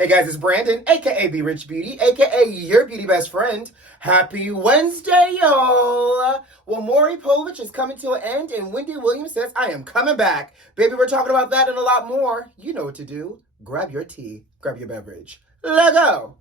Hey guys, it's Brandon, aka B.Rich Beauty, aka your beauty best friend. Happy Wednesday, y'all! Well, Maury Povich is coming to an end, and Wendy Williams says, I am coming back. Baby, we're talking about that and a lot more. You know what to do. Grab your tea, grab your beverage. Let go!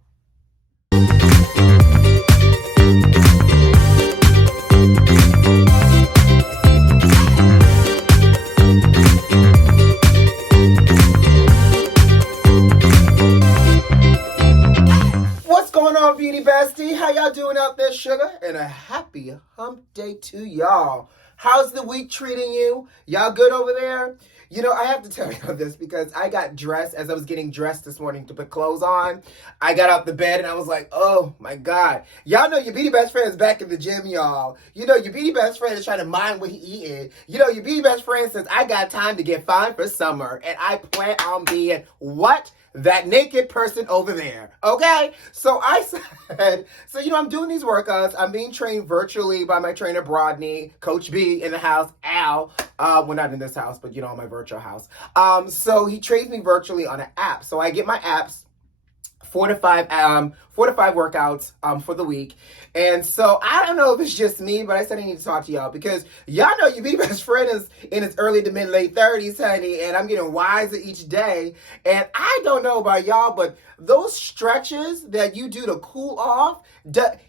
Beauty Bestie, how y'all doing out there, sugar? And a happy hump day to y'all. How's the week treating you? Y'all good over there? You know, I have to tell y'all this because I got dressed as I was getting dressed this morning to put clothes on. I got out the bed and I was like, oh my God. Y'all know your beauty best friend is back in the gym, y'all. You know, your beauty best friend is trying to mind what he eating. You know, your beauty best friend says, I got time to get fine for summer. And I plan on being what? That naked person over there, okay? So I said, I'm doing these workouts. I'm being trained virtually by my trainer, Brodney, Coach B in the house, Al. Well, not in this house, but, my virtual house. So he trains me virtually on an app. So I get my apps, 4 to 5 workouts for the week. And so I don't know if it's just me, but I said I need to talk to y'all because y'all know your beauty best friend is in his early to mid-late 30s, honey, and I'm getting wiser each day. And I don't know about y'all, but those stretches that you do to cool off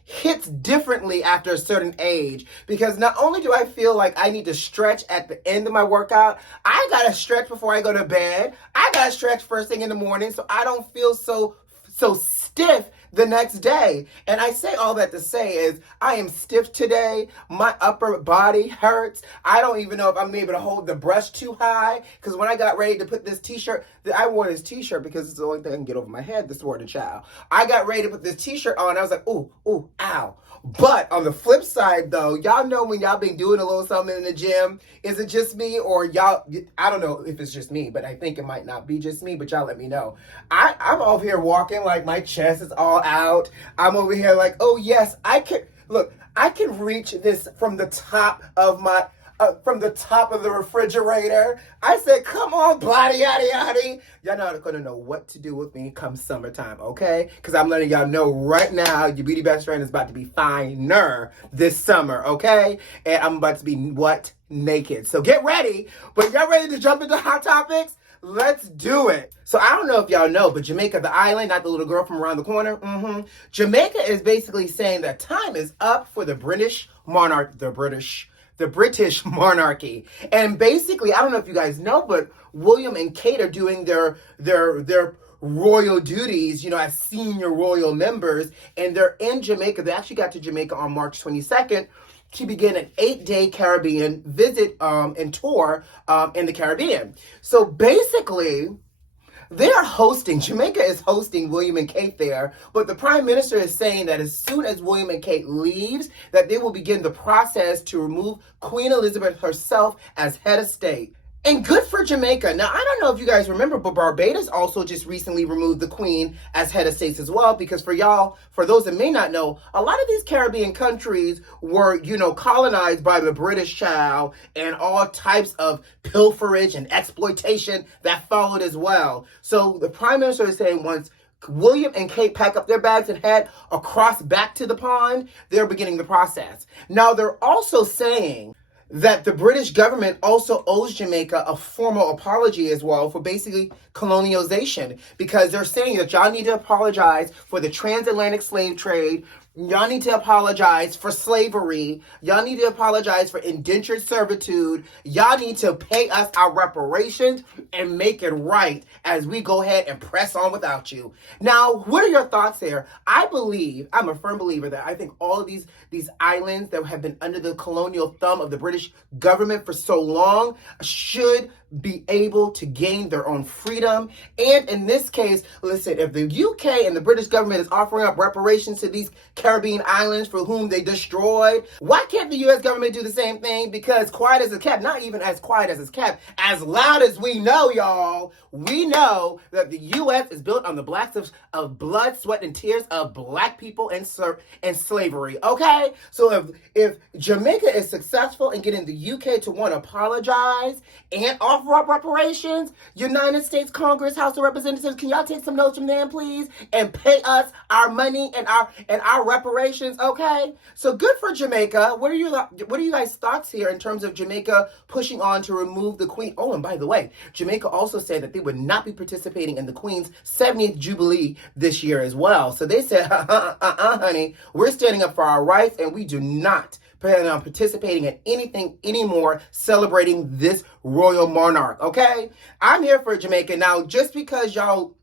hits differently after a certain age, because not only do I feel like I need to stretch at the end of my workout, I gotta stretch before I go to bed. I gotta stretch first thing in the morning so I don't feel so stiff the next day. And I say all that to say is I am stiff today. My upper body hurts. I don't even know if I'm able to hold the brush too high, because when I got ready to put this t-shirt, I wore this t-shirt because it's the only thing I can get over my head, this word of child. I got ready to put this t-shirt on. I was like, ooh, ow. But on the flip side, though, y'all know when y'all been doing a little something in the gym, is it just me or y'all? I don't know if it's just me, but I think it might not be just me, but y'all let me know. I'm over here walking like my chest is all out. I'm over here like, oh yes, I can reach this from the top of the refrigerator. I said, come on, body, yaddy, yaddy. Y'all not gonna know what to do with me come summertime, okay? Because I'm letting y'all know right now, your beauty best friend is about to be finer this summer, okay? And I'm about to be, naked. So get ready. But y'all ready to jump into hot topics? Let's do it. So I don't know if y'all know, but Jamaica, the island, not the little girl from around the corner. Jamaica is basically saying that time is up for the British monarchy. And basically, I don't know if you guys know, but William and Kate are doing their royal duties, as senior royal members, and they're in Jamaica. They actually got to Jamaica on March 22nd to begin an 8-day Caribbean visit and tour in the Caribbean. So basically, Jamaica is hosting William and Kate there, but the Prime Minister is saying that as soon as William and Kate leaves, that they will begin the process to remove Queen Elizabeth herself as head of state. And good for Jamaica. Now, I don't know if you guys remember, but Barbados also just recently removed the Queen as head of state as well, because for those that may not know, a lot of these Caribbean countries were, colonized by the British child, and all types of pilferage and exploitation that followed as well. So the Prime Minister is saying once William and Kate pack up their bags and head across back to the pond, they're beginning the process. Now, they're also saying that the British government also owes Jamaica a formal apology as well for basically colonialization, because they're saying that y'all need to apologize for the transatlantic slave trade. Y'all need to apologize for slavery. Y'all need to apologize for indentured servitude. Y'all need to pay us our reparations and make it right as we go ahead and press on without you. Now, what are your thoughts there? I'm a firm believer that I think all of these islands that have been under the colonial thumb of the British government for so long should be able to gain their own freedom. And in this case, listen, if the UK and the British government is offering up reparations to these Caribbean islands for whom they destroyed, why can't the US government do the same thing? Because quiet as it's kept, not even as quiet as it's kept, as loud as we know, y'all, we know that the US is built on the backs of blood, sweat, and tears of black people and slavery, okay? So if Jamaica is successful in getting the UK to want to apologize and offer offer up reparations? United States Congress, House of Representatives, can y'all take some notes from them, please, and pay us our money and our reparations? Okay, so good for Jamaica. What are you guys' thoughts here in terms of Jamaica pushing on to remove the Queen? Oh, and by the way, Jamaica also said that they would not be participating in the Queen's 70th Jubilee this year as well. So they said, honey, we're standing up for our rights, and we do not plan on participating in anything anymore celebrating this royal monarch, okay? I'm here for Jamaica. Now, just because y'all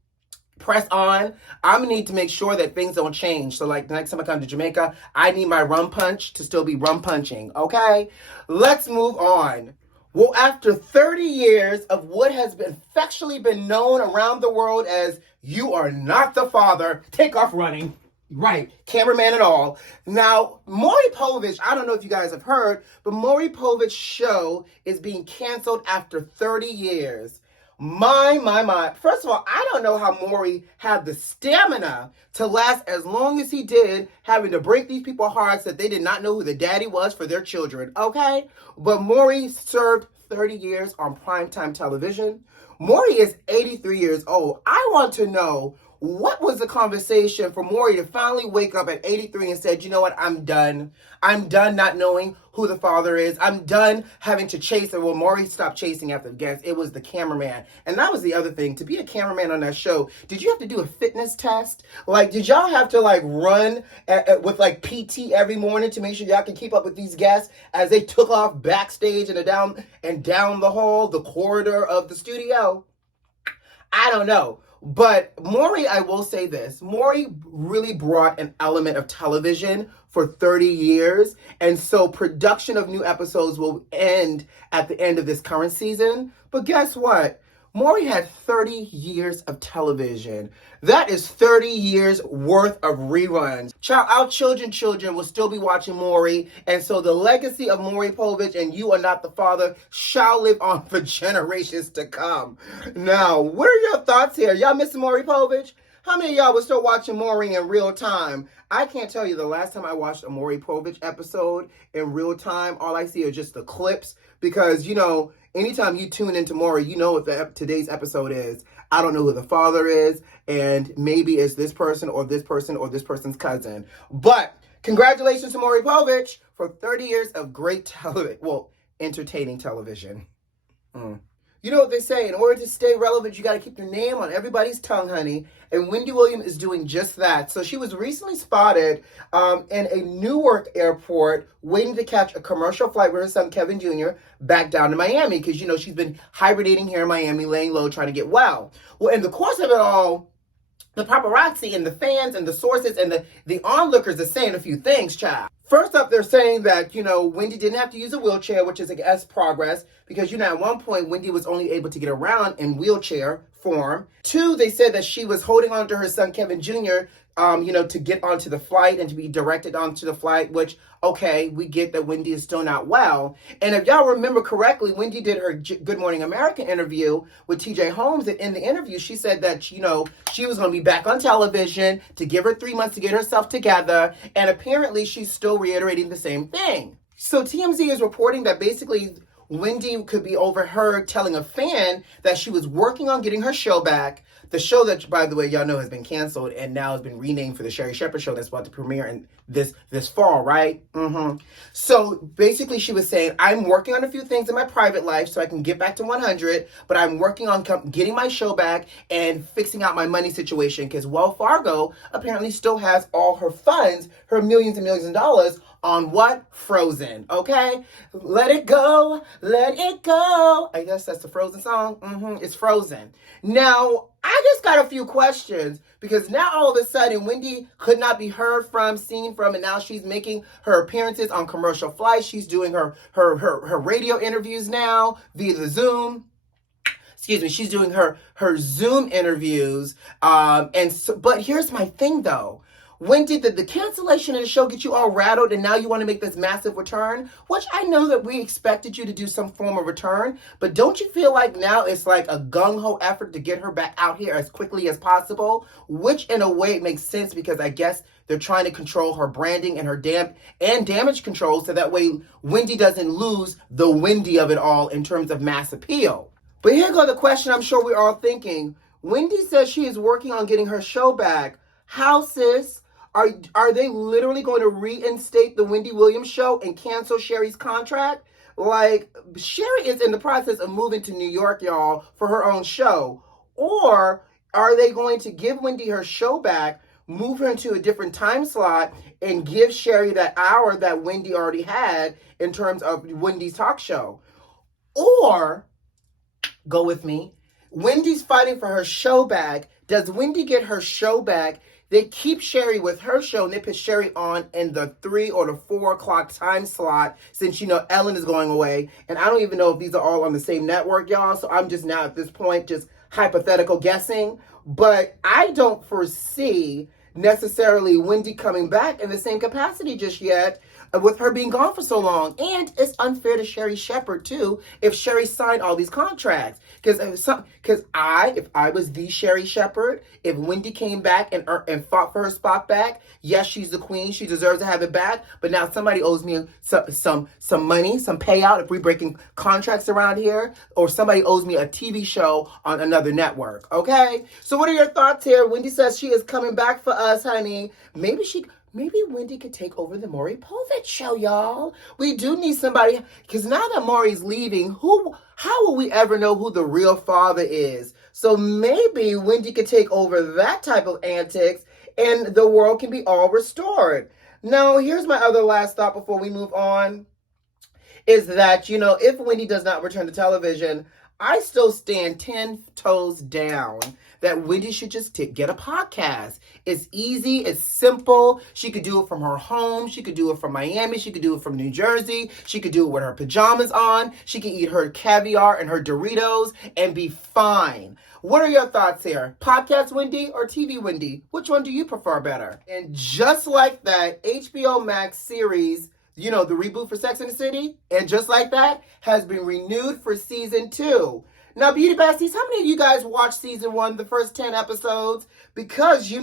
press on, I'm gonna need to make sure that things don't change. So like the next time I come to Jamaica, I need my rum punch to still be rum punching, okay? Let's move on. Well, after 30 years of what has been affectionately been known around the world as "you are not the father," take off running. Right, cameraman and all. Now, Maury Povich, I don't know if you guys have heard, but Maury Povich's show is being canceled after 30 years. My. First of all, I don't know how Maury had the stamina to last as long as he did, having to break these people's hearts that they did not know who the daddy was for their children, okay? But Maury served 30 years on primetime television. Maury is 83 years old. I want to know, what was the conversation for Maury to finally wake up at 83 and said, you know what, I'm done. I'm done not knowing who the father is. I'm done having to chase it. Well, Maury stopped chasing after the guests. It was the cameraman. And that was the other thing. To be a cameraman on that show, did you have to do a fitness test? Like, did y'all have to like run with like PT every morning to make sure y'all can keep up with these guests as they took off backstage and down the hall, the corridor of the studio? I don't know. But Maury, I will say this, Maury really brought an element of television for 30 years. And so production of new episodes will end at the end of this current season. But guess what? Maury had 30 years of television. That is 30 years worth of reruns. Child, our children will still be watching Maury. And so the legacy of Maury Povich and "You Are Not the Father" shall live on for generations to come. Now, what are your thoughts here? Y'all missing Maury Povich? How many of y'all were still watching Maury in real time? I can't tell you the last time I watched a Maury Povich episode in real time. All I see are just the clips because, you know, anytime you tune into Maury, you know what today's episode is. I don't know who the father is, and maybe it's this person or this person or this person's cousin. But congratulations to Maury Povich for 30 years of great entertaining television. You know what they say, in order to stay relevant, you got to keep your name on everybody's tongue, honey. And Wendy Williams is doing just that. So she was recently spotted in a Newark airport waiting to catch a commercial flight with her son, Kevin Jr., back down to Miami. Because, you know, she's been hibernating here in Miami, laying low, trying to get well. Well, in the course of it all, the paparazzi and the fans and the sources and the onlookers are saying a few things, child. First up, they're saying that, you know, Wendy didn't have to use a wheelchair, which is, I guess, progress, because, you know, at one point, Wendy was only able to get around in wheelchair form. Two, they said that she was holding on to her son, Kevin Jr., you know, to get onto the flight and to be directed onto the flight, which, okay, we get that Wendy is still not well. And if y'all remember correctly, Wendy did her Good Morning America interview with TJ Holmes. And in the interview, she said that, you know, she was going to be back on television to give her 3 months to get herself together. And apparently she's still reiterating the same thing. So TMZ is reporting that basically Wendy could be overheard telling a fan that she was working on getting her show back. The show that, by the way, y'all know has been canceled and now has been renamed for the Sherry Shepherd Show that's about to premiere in this fall, right? So basically she was saying, I'm working on a few things in my private life so I can get back to 100, but I'm working on getting my show back and fixing out my money situation because Wells Fargo apparently still has all her funds, her millions and millions of dollars on what? Frozen, okay? Let it go, let it go. I guess that's the Frozen song. It's Frozen. Now, I just got a few questions because now all of a sudden Wendy could not be heard from, seen from, and now she's making her appearances on commercial flights. She's doing her radio interviews now via the Zoom. Excuse me, she's doing her Zoom interviews. But here's my thing though. Wendy, did the cancellation of the show get you all rattled and now you want to make this massive return? Which I know that we expected you to do some form of return, but don't you feel like now it's like a gung-ho effort to get her back out here as quickly as possible? Which in a way makes sense because I guess they're trying to control her branding and her damage control so that way Wendy doesn't lose the Wendy of it all in terms of mass appeal. But here goes the question I'm sure we're all thinking. Wendy says she is working on getting her show back. How, sis? Are they literally going to reinstate the Wendy Williams show and cancel Sherry's contract? Like, Sherry is in the process of moving to New York, y'all, for her own show. Or are they going to give Wendy her show back, move her into a different time slot, and give Sherry that hour that Wendy already had in terms of Wendy's talk show? Or, go with me, Wendy's fighting for her show back. Does Wendy get her show back? They keep Sherry with her show, and they put Sherry on in the 3 or the 4 o'clock time slot since, Ellen is going away. And I don't even know if these are all on the same network, y'all. So I'm just now at this point just hypothetical guessing. But I don't foresee necessarily Wendy coming back in the same capacity just yet with her being gone for so long. And it's unfair to Sherry Shepherd, too, if Sherry signed all these contracts. Because if I was the Sherry Shepherd, if Wendy came back and fought for her spot back, yes, she's the queen. She deserves to have it back. But now somebody owes me some money, some payout if we're breaking contracts around here, or somebody owes me a TV show on another network. Okay? So what are your thoughts here? Wendy says she is coming back for us, honey. Maybe Wendy could take over the Maury Povich show, y'all. We do need somebody, because now that Maury's leaving, how will we ever know who the real father is? So maybe Wendy could take over that type of antics, and the world can be all restored. Now, here's my other last thought before we move on, is that, if Wendy does not return to television, I still stand 10 toes down that Wendy should just get a podcast. It's easy. It's simple. She could do it from her home. She could do it from Miami. She could do it from New Jersey. She could do it with her pajamas on. She could eat her caviar and her Doritos and be fine. What are your thoughts here? Podcast Wendy or TV Wendy? Which one do you prefer better? And just like that, HBO Max series, the reboot for Sex and the City, and just like that, has been renewed for season 2. Now, Beauty Besties, how many of you guys watched season 1, the first 10 episodes? Because it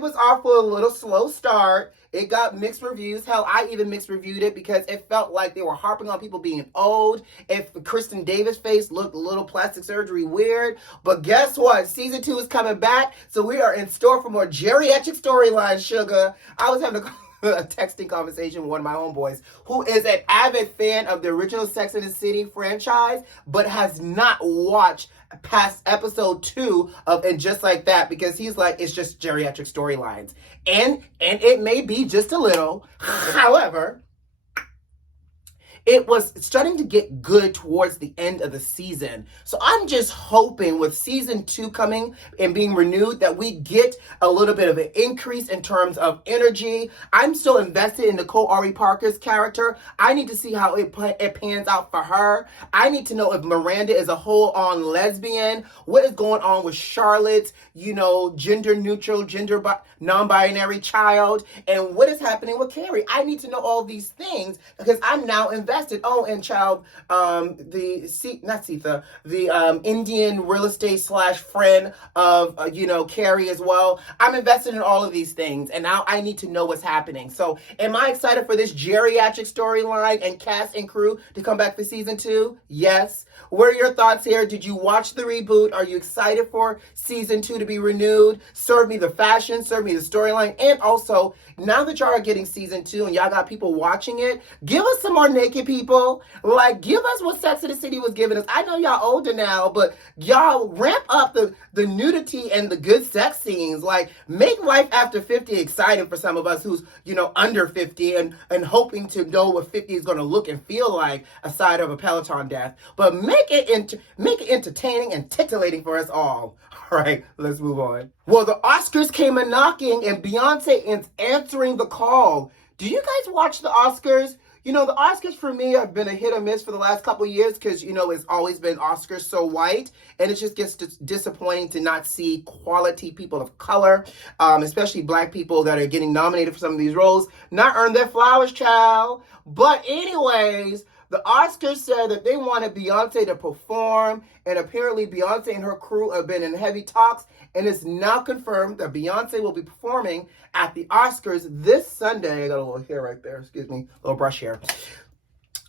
was off for a little slow start. It got mixed reviews. Hell, I even mixed reviewed it because it felt like they were harping on people being old. If Kristen Davis' face looked a little plastic surgery weird. But guess what? Season 2 is coming back, so we are in store for more geriatric storylines, sugar. I was having a texting conversation with one of my homeboys who is an avid fan of the original Sex and the City franchise, but has not watched past episode 2 of And Just Like That, because he's like, it's just geriatric storylines. And it may be just a little. However, it was starting to get good towards the end of the season. So I'm just hoping with season 2 coming and being renewed that we get a little bit of an increase in terms of energy. I'm still invested in Nicole Ari Parker's character. I need to see how it pans out for her. I need to know if Miranda is a whole-on lesbian. What is going on with Charlotte's, gender-neutral, non-binary child? And what is happening with Carrie? I need to know all these things because I'm now invested. Oh, and child, the Indian real estate / friend of, Carrie as well. I'm invested in all of these things, and now I need to know what's happening. So am I excited for this geriatric storyline and cast and crew to come back for season 2? Yes. What are your thoughts here? Did you watch the reboot? Are you excited for season 2 to be renewed? Serve me the fashion, serve me the storyline, and also, now that y'all are getting season 2 and y'all got people watching it, give us some more naked people. Like, give us what Sex and the City was giving us. I know y'all older now, but y'all ramp up the nudity and the good sex scenes. Like, make life after 50 exciting for some of us who's, under 50 and hoping to know what 50 is going to look and feel like aside of a Peloton death. But make it entertaining and titillating for us all. All right, let's move on. Well, the Oscars came a-knocking and Beyonce is answering the call. Do you guys watch the Oscars? The Oscars for me have been a hit or miss for the last couple of years because, it's always been Oscars so white. And it just gets disappointing to not see quality people of color, especially Black people that are getting nominated for some of these roles, not earn their flowers, child. But anyways, the Oscars said that they wanted Beyonce to perform, and apparently Beyonce and her crew have been in heavy talks, and it's now confirmed that Beyonce will be performing at the Oscars this Sunday. I got a little hair right there, excuse me, a little brush hair.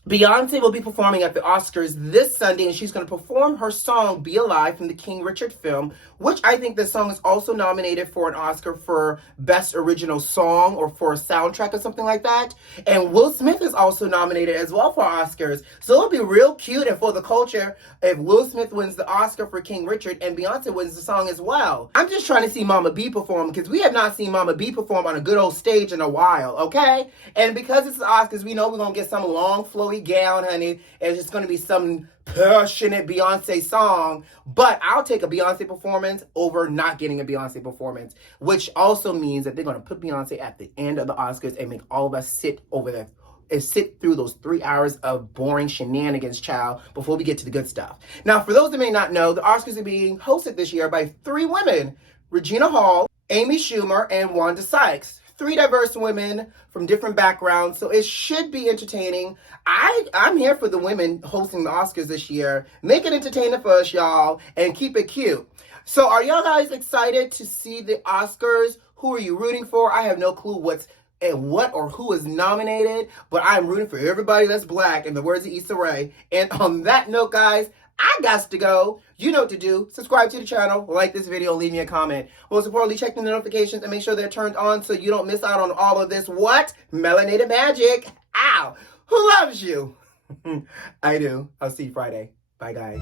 Beyonce will be performing at the Oscars this Sunday, and she's going to perform her song Be Alive from the King Richard film, which I think this song is also nominated for an Oscar for Best Original Song or for a soundtrack or something like that. And Will Smith is also nominated as well for Oscars. So it'll be real cute and for the culture if Will Smith wins the Oscar for King Richard and Beyonce wins the song as well. I'm just trying to see Mama B perform because we have not seen Mama B perform on a good old stage in a while, okay? And because it's the Oscars, we know we're going to get some long, flowy gown, honey. And it's just going to be some passionate Beyonce song. But I'll take a Beyonce performance over not getting a Beyonce performance, which also means that they're going to put Beyonce at the end of the Oscars and make all of us sit over there and sit through those 3 hours of boring shenanigans, child, before we get to the good stuff. Now, for those that may not know, the Oscars are being hosted this year by 3 women: Regina Hall, Amy Schumer, and Wanda Sykes. 3 diverse women from different backgrounds, so it should be entertaining. I'm here for the women hosting the Oscars this year. Make it entertaining for us, y'all, and keep it cute. So are y'all guys excited to see the Oscars? Who are you rooting for? I have no clue what or who is nominated, but I'm rooting for everybody that's black, in the words of Issa Rae. And on that note, guys, I got to go. You know what to do. Subscribe to the channel, like this video, leave me a comment. Most importantly, check the notifications and make sure they're turned on so you don't miss out on all of this melanated magic. Ow! Who loves you? I do. I'll see you Friday. Bye, guys.